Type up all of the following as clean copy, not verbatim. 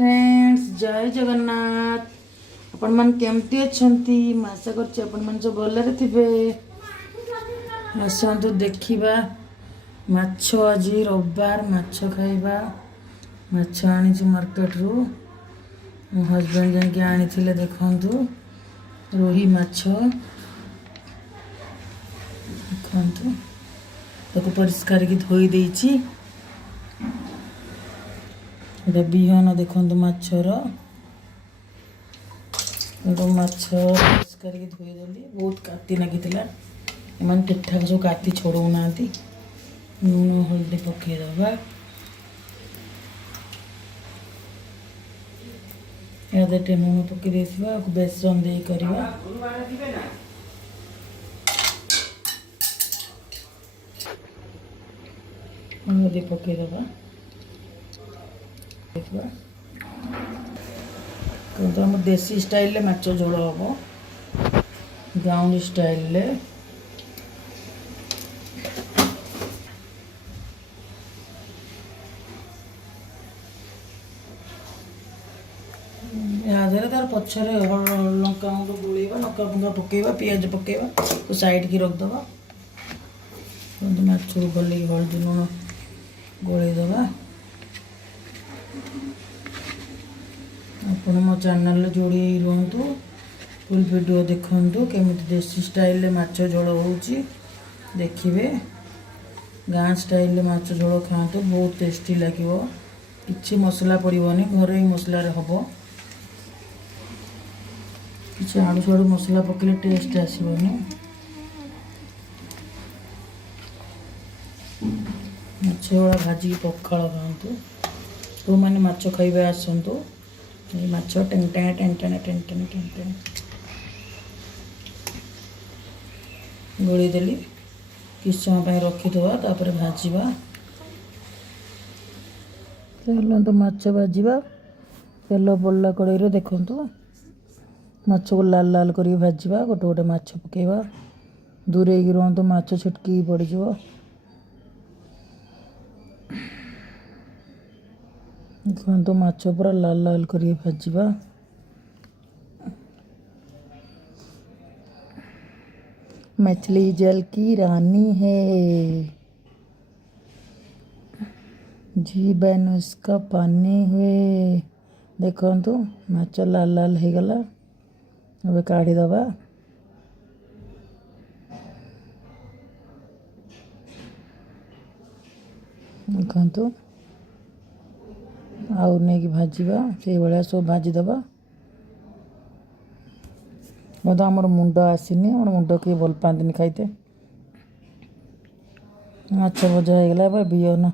Friends जय जगन्नाथ आपण मन केमती अछंती आशा करछि आपण मन सब भलरे थिबे। आसंतु देखिबा माछ आज रविवार माछ खाइबा। माछ आनी मार्केट रु मो हस्बैंड जाके आनी थिले देखंतु रोही माछ देखंतु ताको परिष्कार की धोई देइछि। बिहन देखो माछर माछ परिष्कार धोईदेली बहुत काती लगी एम ठीक ठाक सब काती छोड़ू ना लुण हल्दी पकईदबा यादे लुण पकई देवा बेसन दे करवा हल्दी पकईदबा तो हम देसी स्टाइल ले माछ झोल हम गाँव स्टाइल ले यादे तार पछरे लंका गुंड गोलेबा लंका फंका पकेबा पियाज पकेबा तो साइड की रखदबा माछ गले हल्दी लुण गोलेदबा। आपण मो चैनल जोड़ी रुहतु फुल वीडियो देखंतु केमी देसी स्टाइल माछ झोल होउची देखिए। गाँ स्टाइल माछ झोल खातु बहुत टेस्टी लगे किसी मसला पड़ोनी घर ही मसला हम किसी आड़ू साड़ू मसला पकड़े टेस्ट आसबनी। माछ वाला भाजी पखाड़ खातु तो मैंने माछ खाइबे आसतु माछ टेंटेन टेंटेन टेंटेन टेंटेन गोलीदेली किस समय रखीदबा तापर भाजवा तो माछ भाजवा तेल पड़ला कड़े देखु माछ को लाल लाल कर भाजवा गोटे गोटे माछ पकेवा दूरे की रुहतु माछ छिटकी पड़ जाव। देखो माछ पूरा लाल लाल कर भाजवा मछली जल की रानी है जीवन उसका पानी है। देखो माछ लाल लाल हो गला अब काढ़ीदबा देखो आउ नहीं कि भाजवा से भाया सब भाजीदबा। मतलब आमर मुंड आसनी मुंड किए भल पाती खाइते माछ भजा हो गला। बिहन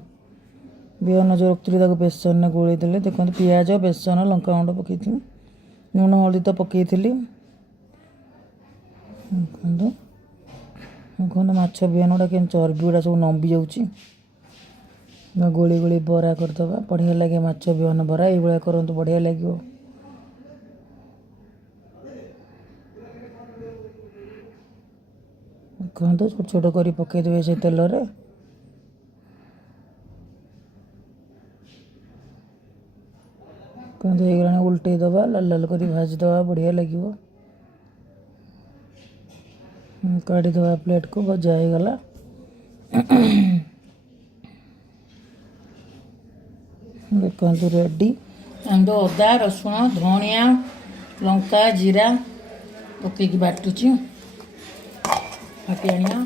बिहन जो रखी बेसन गोली देले देखो पियाज बेसन लंका गुंड पकई लुण हल्दी तो पकई देखो माछ बिहन गुड़ा के चर्बी गुड़ा सब नंबी जाऊँगी गोली गोली बरा करदबा बढ़िया लगे माछ बिहन बरा ये करूँ बढ़िया लगे। देखो छोट छोट कर पकईदे से तेल रे कहते उल्टे दबा लाल लाल कर भाजीदबा बढ़िया लगे काढ़ीदबा प्लेट को भजा हो गला। देखो रेडी आम अदा रसुण धनिया लंका जीरा पकईकी बाटुची बाटी आनिया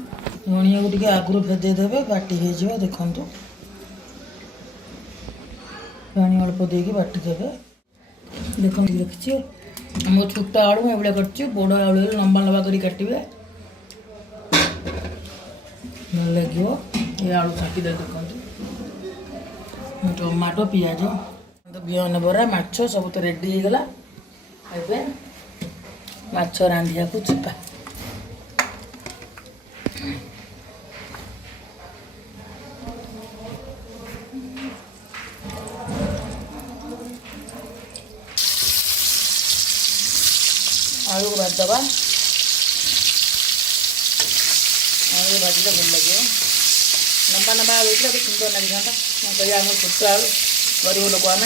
धनिया को आगुरी भेदेदेवे बाटी हो देखु पानी अल्प देकी बाटीदेवे। देखो रखी मो छोट आलू मैं भाया कर बड़ आलू लंबा लंबा कर काटे भल लगे ये आलू काटिदे। देखो टमाटो पियाज बिहन बरा माछ सब तो रेडी हो गला ए माछ रांधिया को चिपा आलू को भाजदबा आलू भाजी भल लगे लंबा लंबा आलू तो सुंदर लगे था मैं कही आम छोट आलू गरीब लोक आम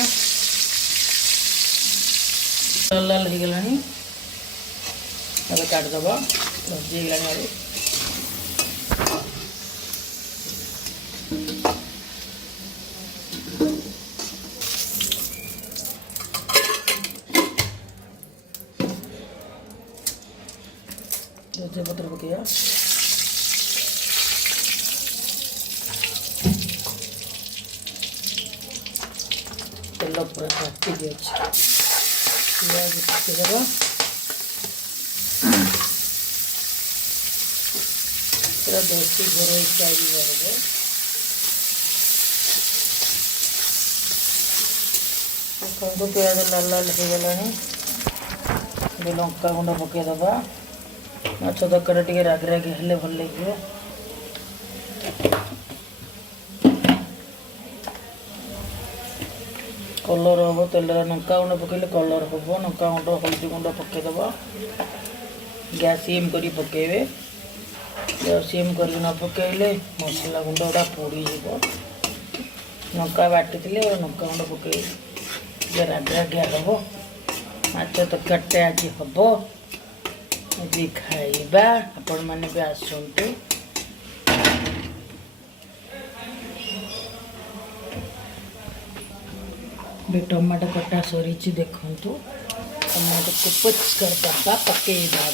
लाल लाल हो गलानी अब काटदेव भाजी होगलानी तेजपत्र पकड़ा तेल पूरा तातिकी अच्छे पिज पकईदेव पूरा देसी घरोई स्टाइल हम देखो पिज लाल लाल हो गलानी लंका गुंड पकईदेव माछ तरकारी टे राग राग हेल्ले भल लगे कलर हम तेल लंका गुंड पकड़े कलर हम लंका गुंड हल्दी गुंड पकईदेव गैस सीम कर पकड़े सीम कर न पकड़े मसला गुंड गुड़ा पोड़ी लंका बाटी लंका गुंड पकड़े राग राग हम माछ तरकारी आज हम आज खाइबा आपण मैंने भी आसंतु टमाटो कटा सरी देखु टमाटो को परिष्कार करवा पकईदा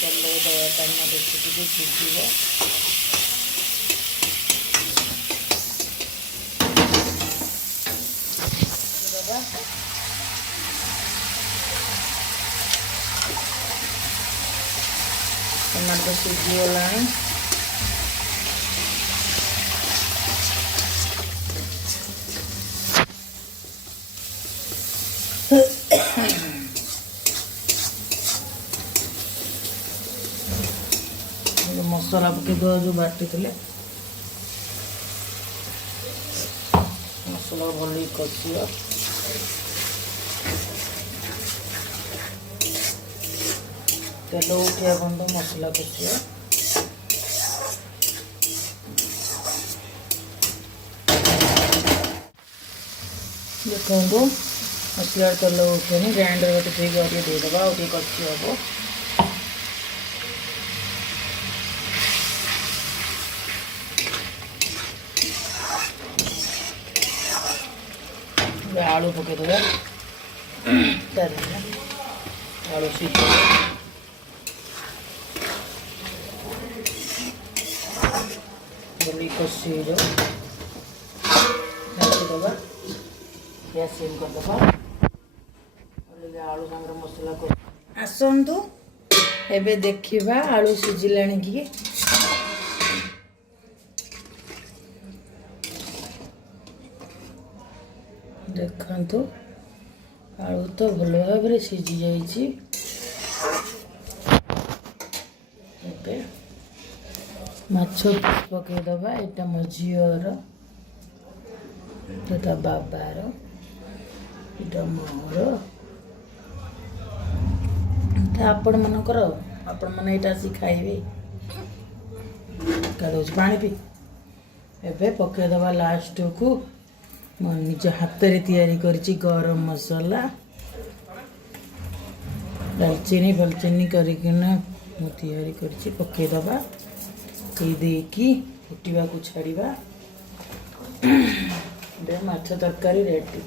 चलो दवा टमाटो टे सीझे टमाटो सीझीगला मसला पकईद जो बाटी मसला भल कषिया तेल उठिया बंद मसला कषिया देखो मसला तेल उठे ग्राइंडर गोटे ठीक देदेव आउ कषि हम आलू पकईदेव आलू सीझे कषि ढाकीदेव गैस सीम करदेव आलू सागर मसला आसतु एबे देखिबा आलू सीझिलाणी कि देखंतु आलू तो भल भाव सीझी जाइए माछ पकईदबा यहाँ मो झीर ता बाबार यहाँ मोर आपण मनकर आपण मैंने यहाँ आसी खाइबे दौर पानी पी एबे पकईदबा लास्ट को मो निज हाथ रे तैयारी करछि गरम मसला दालचीनी फलचीनी करकिना मु तैयारी करछि पकईदबा देकी फुटवा को छाड़वा माछ तरकारी रेडी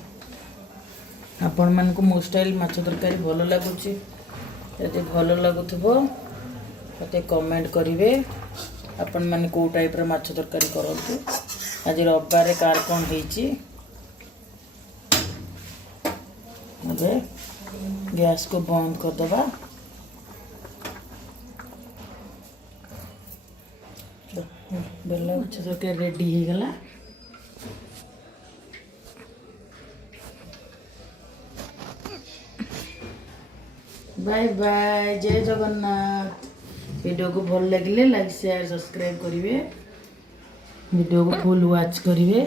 आपण मान को मो स्टाइल माछ तरकारी भल लगुच यदि भल लगुथबो मते कमेंट करिवे आपण मान को टाइप रो माछ तरकारी करंतु आज रविवार कार कोन हेची अबे गैस को बंद कर दबा बेला माछ तरकारी रेडी हो गला बाय बाय जय जगन्नाथ वीडियो को भल लगे लाइक शेयर सब्सक्राइब करेंगे वीडियो को फुल वॉच करेंगे।